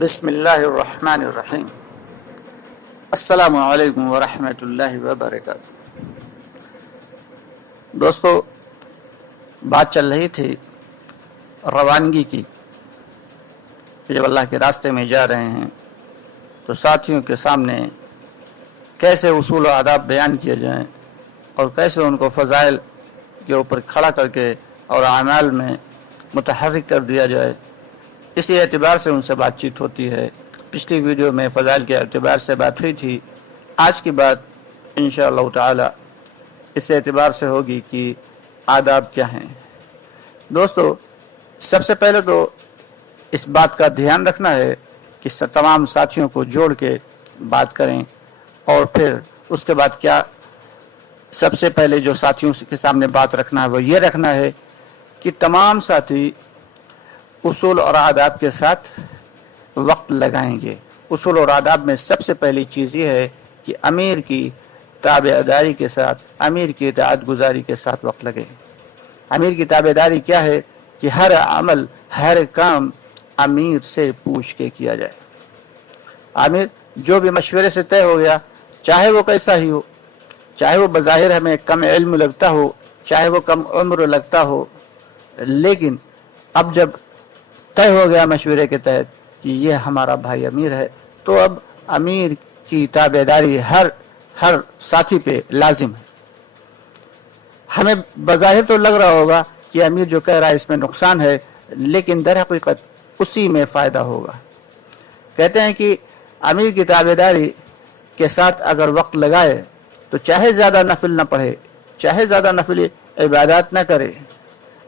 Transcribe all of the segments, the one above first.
بسم اللہ الرحمن الرحیم۔ السلام علیکم ورحمۃ اللہ وبرکاتہ۔ دوستو، بات چل رہی تھی روانگی کی کہ جب اللہ کے راستے میں جا رہے ہیں تو ساتھیوں کے سامنے کیسے اصول و آداب بیان کیے جائیں اور کیسے ان کو فضائل کے اوپر کھڑا کر کے اور اعمال میں متحرک کر دیا جائے، اسی اعتبار سے ان سے بات چیت ہوتی ہے۔ پچھلی ویڈیو میں فضائل کے اعتبار سے بات ہوئی تھی، آج کی بات انشاءاللہ تعالی اس اعتبار سے ہوگی کہ آداب کیا ہیں۔ دوستو، سب سے پہلے تو اس بات کا دھیان رکھنا ہے کہ تمام ساتھیوں کو جوڑ کے بات کریں، اور پھر اس کے بعد کیا سب سے پہلے جو ساتھیوں کے سامنے بات رکھنا ہے وہ یہ رکھنا ہے کہ تمام ساتھی اصول اور آداب کے ساتھ وقت لگائیں گے۔ اصول اور آداب میں سب سے پہلی چیز یہ ہے کہ امیر کی تابعداری کے ساتھ، امیر کی اطاعت گزاری کے ساتھ وقت لگے۔ امیر کی تابعداری کیا ہے کہ ہر عمل، ہر کام امیر سے پوچھ کے کیا جائے۔ امیر جو بھی مشورے سے طے ہو گیا، چاہے وہ کیسا ہی ہو، چاہے وہ بظاہر ہمیں کم علم لگتا ہو، چاہے وہ کم عمر لگتا ہو، لیکن اب جب طے ہو گیا مشورے کے تحت کہ یہ ہمارا بھائی امیر ہے، تو اب امیر کی تابعداری ہر ساتھی پہ لازم ہے۔ ہمیں بظاہر تو لگ رہا ہوگا کہ امیر جو کہہ رہا ہے اس میں نقصان ہے، لیکن در حقیقت اسی میں فائدہ ہوگا۔ کہتے ہیں کہ امیر کی تابعداری کے ساتھ اگر وقت لگائے تو چاہے زیادہ نفل نہ پڑھے، چاہے زیادہ نفل عبادات نہ کرے،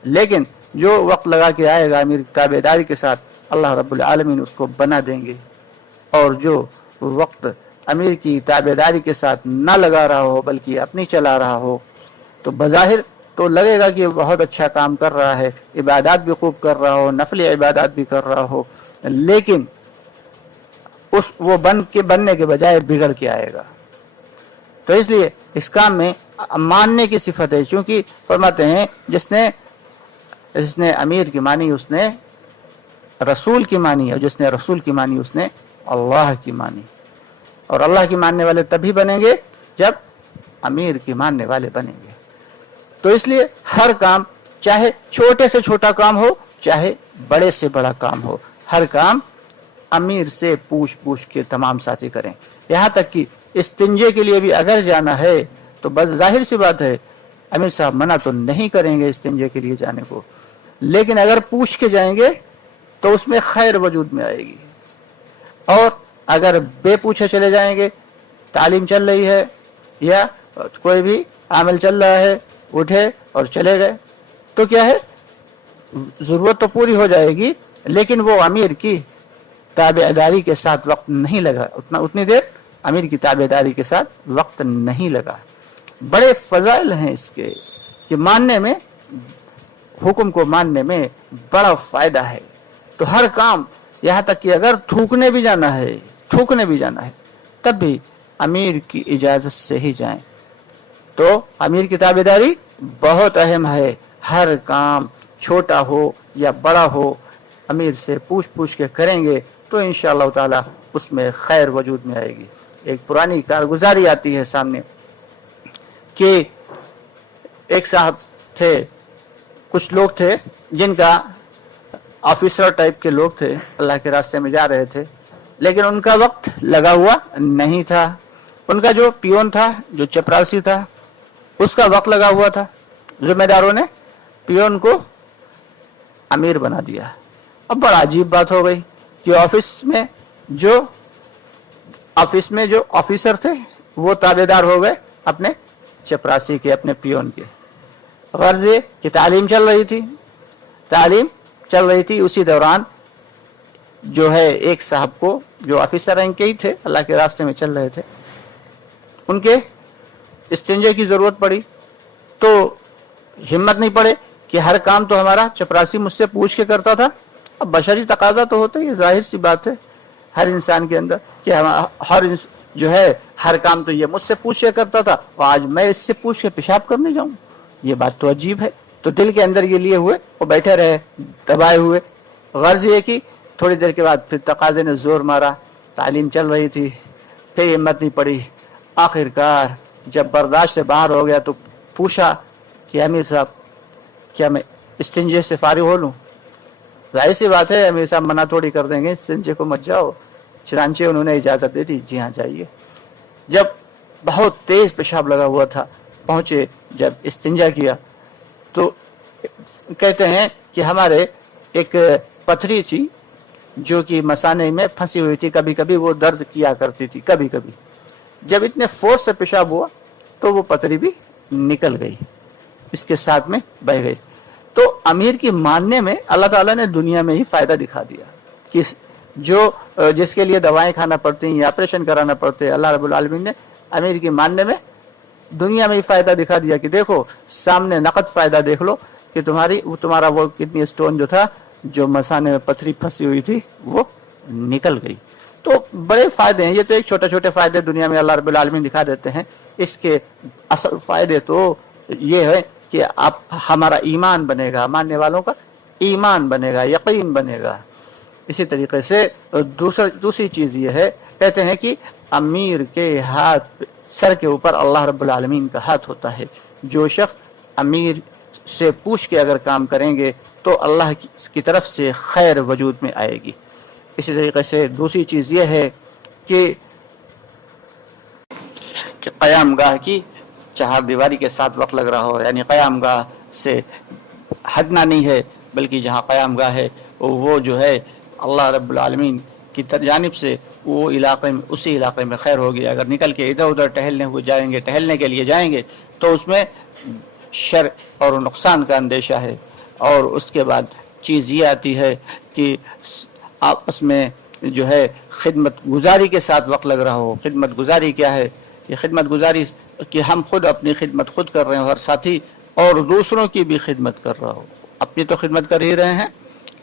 لیکن جو وقت لگا کے آئے گا امیر کی تابعداری کے ساتھ، اللہ رب العالمین اس کو بنا دیں گے۔ اور جو وقت امیر کی تابعداری کے ساتھ نہ لگا رہا ہو بلکہ اپنی چلا رہا ہو، تو بظاہر تو لگے گا کہ بہت اچھا کام کر رہا ہے، عبادات بھی خوب کر رہا ہو، نفل عبادات بھی کر رہا ہو، لیکن وہ بننے کے بجائے بگڑ کے آئے گا۔ تو اس لیے اس کام میں ماننے کی صفت ہے، چونکہ فرماتے ہیں جس نے امیر کی مانی اس نے رسول کی مانی، اور جس نے رسول کی مانی اس نے اللہ کی مانی۔ اور اللہ کی ماننے والے تبھی بنیں گے جب امیر کی ماننے والے بنیں گے۔ تو اس لیے ہر کام، چاہے چھوٹے سے چھوٹا کام ہو، چاہے بڑے سے بڑا کام ہو، ہر کام امیر سے پوچھ کے تمام ساتھی کریں۔ یہاں تک کہ استنجے کے لیے بھی اگر جانا ہے تو بس ظاہر سی بات ہے امیر صاحب منع تو نہیں کریں گے استنجے کے لیے جانے کو، لیکن اگر پوچھ کے جائیں گے تو اس میں خیر وجود میں آئے گی۔ اور اگر بے پوچھے چلے جائیں گے، تعلیم چل رہی ہے یا کوئی بھی عمل چل رہا ہے، اٹھے اور چلے گئے، تو کیا ہے، ضرورت تو پوری ہو جائے گی، لیکن وہ امیر کی تابعداری کے ساتھ وقت نہیں لگا، اتنی دیر امیر کی تابعداری کے ساتھ وقت نہیں لگا۔ بڑے فضائل ہیں اس کے کہ ماننے میں، حکم کو ماننے میں بڑا فائدہ ہے۔ تو ہر کام، یہاں تک کہ اگر تھوکنے بھی جانا ہے تب بھی امیر کی اجازت سے ہی جائیں۔ تو امیر کی تابعداری بہت اہم ہے۔ ہر کام چھوٹا ہو یا بڑا ہو، امیر سے پوچھ کے کریں گے تو انشاءاللہ تعالی اس میں خیر وجود میں آئے گی۔ ایک پرانی کارگزاری آتی ہے سامنے کہ ایک صاحب تھے، کچھ لوگ تھے جن کا آفیسر ٹائپ کے لوگ تھے، اللہ کے راستے میں جا رہے تھے، لیکن ان کا وقت لگا ہوا نہیں تھا۔ ان کا جو پیون تھا، جو چپراسی تھا، اس کا وقت لگا ہوا تھا۔ ذمہ داروں نے پیون کو امیر بنا دیا۔ اب بڑا عجیب بات ہو گئی کہ آفس میں جو آفیسر تھے وہ تابعدار ہو گئے اپنے چپراسی کے، اپنے پیون کے۔ غرض یہ کہ تعلیم چل رہی تھی، اسی دوران جو ہے ایک صاحب کو، جو آفیسر ان کے ہی تھے، اللہ کے راستے میں چل رہے تھے، ان کے استنجے کی ضرورت پڑی، تو ہمت نہیں پڑے کہ ہر کام تو ہمارا چپراسی مجھ سے پوچھ کے کرتا تھا۔ اب بشری تقاضا تو ہوتا ہی، ظاہر سی بات ہے ہر انسان کے اندر کہ ہر کام تو یہ مجھ سے پوچھ کے کرتا تھا، اور آج میں اس سے پوچھ کے پیشاب کرنے جاؤں، یہ بات تو عجیب ہے۔ تو دل کے اندر یہ لیے ہوئے وہ بیٹھے رہے دبائے ہوئے۔ غرض یہ کہ थोड़ी देर के बाद फिर तकाजे ने ज़ोर मारा, तालीम चल रही थी, फिर हिम्मत नहीं पड़ी। आखिरकार जब बर्दाश्त से बाहर हो गया तो पूछा कि अमीर साहब क्या मैं इस्तिंजे से फारिग हो लूँ? जाहिर सी बात है अमीर साहब मना थोड़ी कर देंगे, इस्तिंजे को मत जाओ। चुनांचे उन्होंने इजाज़त दे दी, जी हाँ जाइए। जब बहुत तेज़ पेशाब लगा हुआ था, पहुँचे, जब इस्तिंजा किया तो कहते हैं कि हमारे एक पथरी थी जो कि मसाने में फंसी हुई थी, कभी कभी वो दर्द किया करती थी कभी कभी। जब इतने फोर्स से पेशाब हुआ तो वो पथरी भी निकल गई, इसके साथ में बह गई। तो अमीर की मानने में अल्लाह ताला ने दुनिया में ही फ़ायदा दिखा दिया कि जो जिसके लिए दवाएं खाना पड़ती हैं या ऑपरेशन कराना पड़ते हैं, अल्लाह रब्बुल आलमीन ने अमीर की मानने में दुनिया में ही फ़ायदा दिखा दिया कि देखो सामने नकद फ़ायदा देख लो कि तुम्हारा वो किडनी स्टोन जो था, जो मसाने में पथरी फंसी हुई थी, वो निकल गई। तो बड़े फ़ायदे हैं। ये तो एक छोटे छोटे फ़ायदे दुनिया में अल्लाह रब्बुल आलमीन दिखा देते हैं। इसके असल फ़ायदे तो ये है कि आप हमारा ईमान बनेगा, मानने वालों का ईमान बनेगा, यकीन बनेगा। इसी तरीके से दूसरी चीज़ ये है, कहते हैं कि अमीर के हाथ सर के ऊपर अल्लाह रब्बुल आलमीन का हाथ होता है। जो शख्स अमीर से पूछ के अगर काम करेंगे तो अल्लाह की तरफ से खैर वजूद में आएगी। इसी तरीके से दूसरी चीज़ ये है कि क़याम गाह की चार दीवारी के साथ वक्त लग रहा हो, यानी क़याम गाह से हटना नहीं है, बल्कि जहाँ क़याम गाह है वो जो है अल्लाह रब्बुल आलमीन की जानिब से वो इलाक़े में, उसी इलाक़े में खैर होगी। अगर निकल के इधर उधर टहलने के लिए जाएंगे तो उसमें शर और नुकसान का अंदेशा है। और उसके बाद चीज़ ये आती है कि आपस में जो है खिदमत गुजारी के साथ वक्त लग रहा हो। खिदमत गुजारी क्या है? ये खिदमत गुजारी कि हम खुद अपनी खिदमत खुद कर रहे हो, हर साथी, और दूसरों की भी खिदमत कर रहा हो। अपनी तो खिदमत कर ही रहे हैं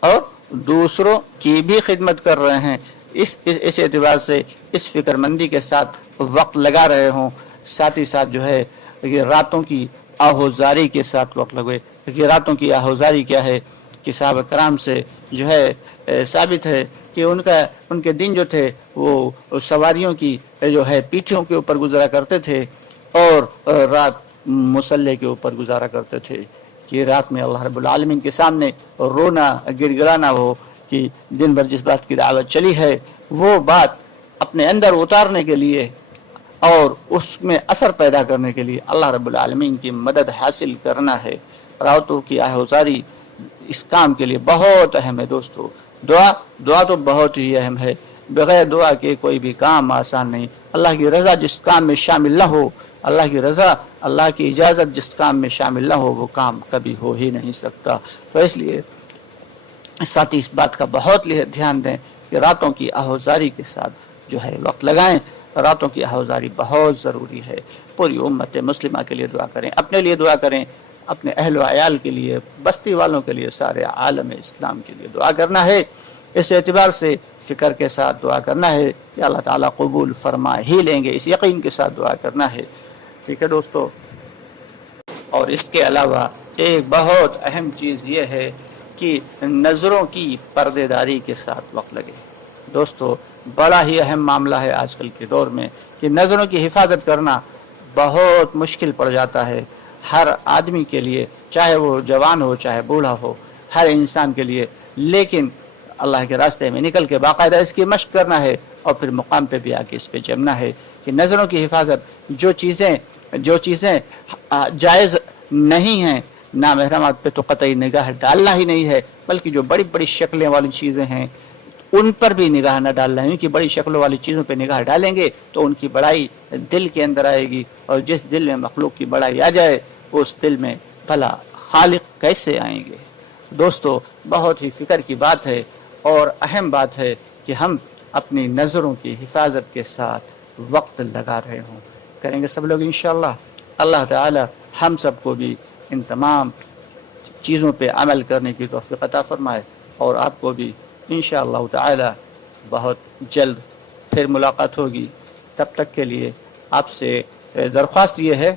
और दूसरों की भी खिदमत कर रहे हैं। इस एतबार से इस फिक्रमंदी के साथ वक्त लगा रहे हों। साथ ही साथ जो है ये रातों की आहोजारी के साथ वक्त लगे। कि रातों की आहोजारी क्या है कि साहब कराम से जो है साबित है कि उनके दिन जो थे वो सवारियों की जो है पीठों के ऊपर गुजारा करते थे और रात मुसल्ले के ऊपर गुजारा करते थे। कि रात में अल्लाह रब्बुल आलमीन के सामने रोना गिड़गिड़ाना हो कि दिन भर जिस बात की दावत चली है वो बात अपने अंदर उतारने के लिए और उसमें असर पैदा करने के लिए अल्लाह रब्बुल आलमीन की मदद हासिल करना है। रातों की आहोजारी इस काम के लिए बहुत अहम है दोस्तों। दुआ तो बहुत ही अहम है। बगैर दुआ के कोई भी काम आसान नहीं। अल्लाह की रज़ा जिस काम में शामिल ना हो, अल्लाह की रज़ा, अल्लाह की इजाज़त जिस काम में शामिल ना हो, वो काम कभी हो ही नहीं सकता। तो इसलिए साथ ही इस बात का बहुत ध्यान दें कि रातों की आहोजारी के साथ जो है वक्त लगाएं। रातों की आहोजारी बहुत ज़रूरी है। पूरी उम्मत मुस्लिमा के लिए दुआ करें, अपने लिए दुआ करें, अपने अहल व अयाल के लिए, बस्ती वालों के लिए, सारे आलम इस्लाम के लिए दुआ करना है। इस एतबार से फ़िक्र के साथ दुआ करना है कि अल्लाह ताला कबूल फरमा ही लेंगे, इस यकीन के साथ दुआ करना है। ठीक है दोस्तों। और इसके अलावा एक बहुत अहम चीज़ ये है कि नज़रों की पर्देदारी के साथ वक्त लगे। दोस्तों बड़ा ही अहम मामला है आजकल के दौर में कि नज़रों की हिफाजत करना बहुत मुश्किल पड़ जाता है हर आदमी के लिए, चाहे वो जवान हो चाहे बूढ़ा हो, हर इंसान के लिए। लेकिन अल्लाह के रास्ते में निकल के बाकायदा इसकी मशक करना है और फिर मुकाम पे भी आके इस पे जमना है कि नज़रों की हिफाजत, जो चीज़ें जायज़ नहीं हैं, नामहरमात पे तो कतई निगाह डालना ही नहीं है, बल्कि जो बड़ी बड़ी शक्लें वाली चीज़ें हैं उन पर भी निगाह न डालना है। कि बड़ी शक्लों वाली चीज़ों पे निगाह डालेंगे तो उनकी बड़ाई दिल के अंदर आएगी, और जिस दिल में मखलूक की बड़ाई आ जाए उस दिल में भला खालिक कैसे आएंगे। दोस्तों बहुत ही फ़िक्र की बात है और अहम बात है कि हम अपनी नज़रों की हिफाजत के साथ वक्त लगा रहे हों। करेंगे सब लोग इंशाअल्लाह। अल्लाह ताला हम सबको भी इन तमाम चीज़ों पे अमल करने की तौफ़ीक़ अता फ़रमाए, और आपको भी इंशाअल्लाह ताला बहुत जल्द फिर मुलाकात होगी। तब तक के लिए आपसे दरख्वास्त ये है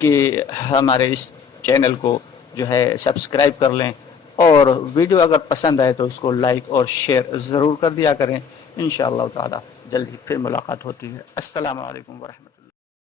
कि हमारे इस चैनल को जो है सब्सक्राइब कर लें اور ویڈیو اگر پسند آئے تو اس کو لائک اور شیئر ضرور کر دیا کریں. انشاءاللہ تعالی جلدی پھر ملاقات ہوتی ہے. السلام علیکم ورحمۃ اللہ.